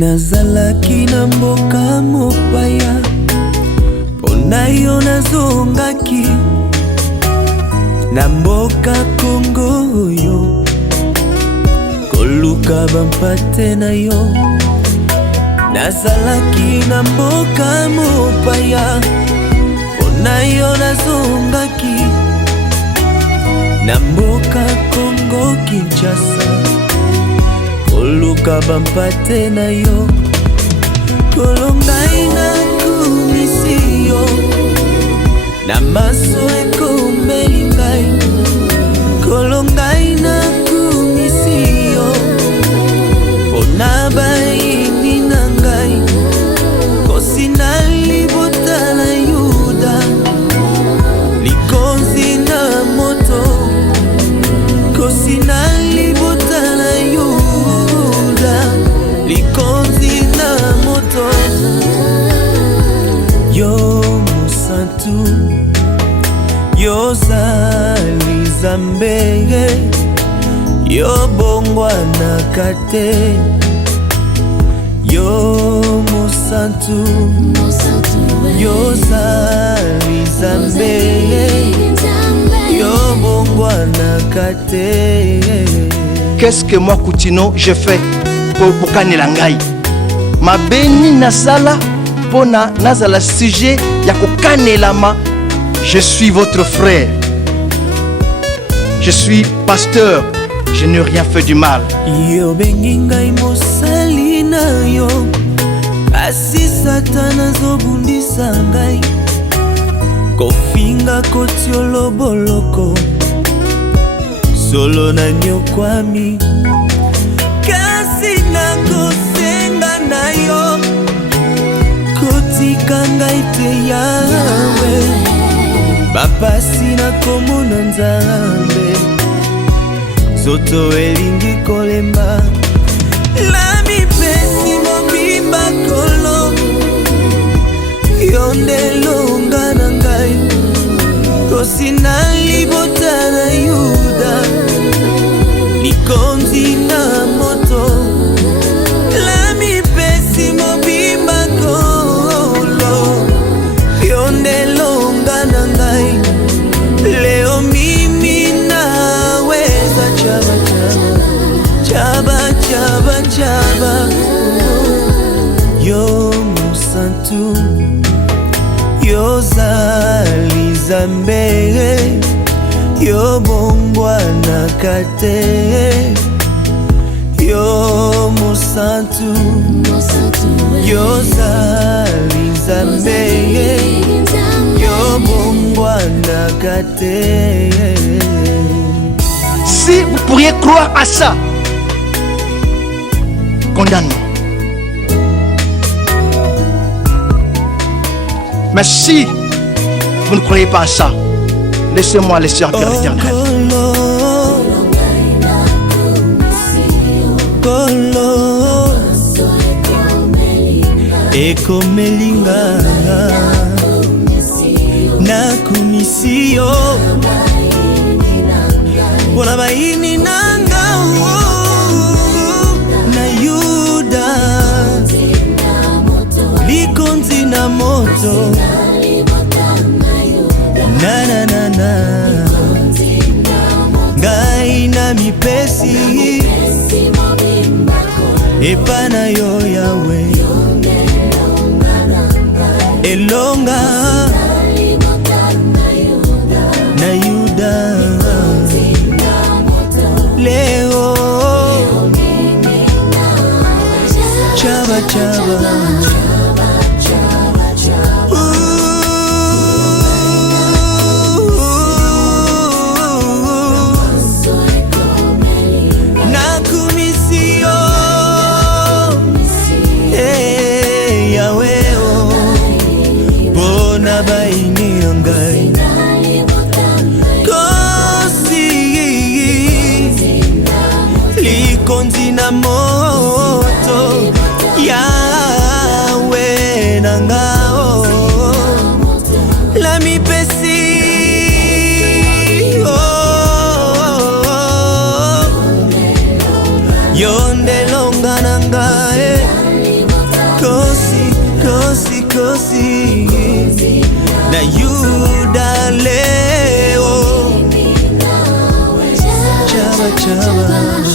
Nazalaki na mboka mopaya, pona yo nazongaki na mboka Kongo yo, koluka bampate na yo. Nazalaki na mboka mopaya, pona yo nazongaki na mboka Kongo Kinshasa, koluka bampate na yo. Kolongai na kumisi yo, na maso ekomeli ngai. Kolongai na kumisi yo, pona baini na ngai. Kosi na libota na Yuda, likonzi na moto. Kosi na libota na Yuda, likonzi na moto. Yo musantu, yo zali Nzambe, yo bongwana kate. Yo musantu, yo zali Nzambe, yo bongwana kate. Qu'est-ce que moi Koutino je fais pour bokanela ngai? Ma béni nasala pona nazala sujet ya kokanelama. Je suis votre frère, je suis pasteur, je n'ai rien fait du mal. Yo bengi ngai mosali na yo, kasi Satana zobundisa ngai. Kofinga kotiolo boloko, solo na nyokwami. Kasi nakosenga na yo, kotika ngai te Yawe. Bapasi na komona Nzambe, zoto elingi kolemba. Lami pesi mobimba kolo, yonde longa na ngai. Kosi na libota na Yuda, likonzi na moto. Lami pesi mobimba kolo, yonde longa na ngai. Leo mimi naweza chaba chaba, chaba chaba chaba. Yo musantu, yo zali Nzambe, yo bongwana kate. Yo musantu, yo zali Nzambe, yo bongwana kate. Si vous pourriez croire à ça, condamne-moi. Mais si vous ne croyez pas à ça, laissez-moi laisser en cœur l'éternel. Ekomelinga na kumisiyo, pona baini nanga na Yuda, likonzi na moto. Na na na na, ngai na mipesi epana yo Yawe. Elonga na Yuda, leo chaba chaba. Likonzi na moto, Yawe na ngao. Lami pesi, yonde longa na ngai. Mosi na Yuda leo chaba chaba